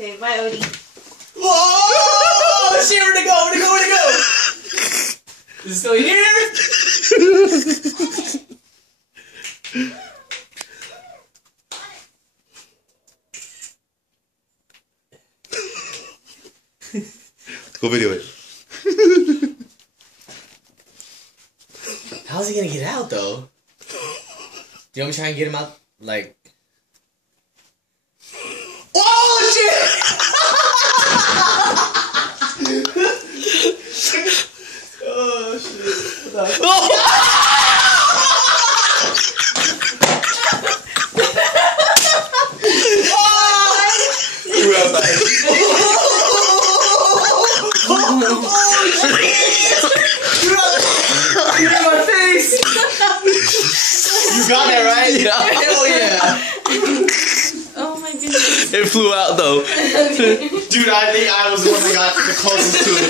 Okay, bye, Odie. Whoa! Shit, where'd it go? Where'd it go? Where'd it go? Is it still here? Go video it. How's he gonna get out though? Do you want me to try and get him out? Like. Oh shit! Oh shit! We're outside. You're in my face! You got that right? Yeah. Hell yeah! Oh my goodness. It flew out though. Dude, I think I was the one that got the closest to it.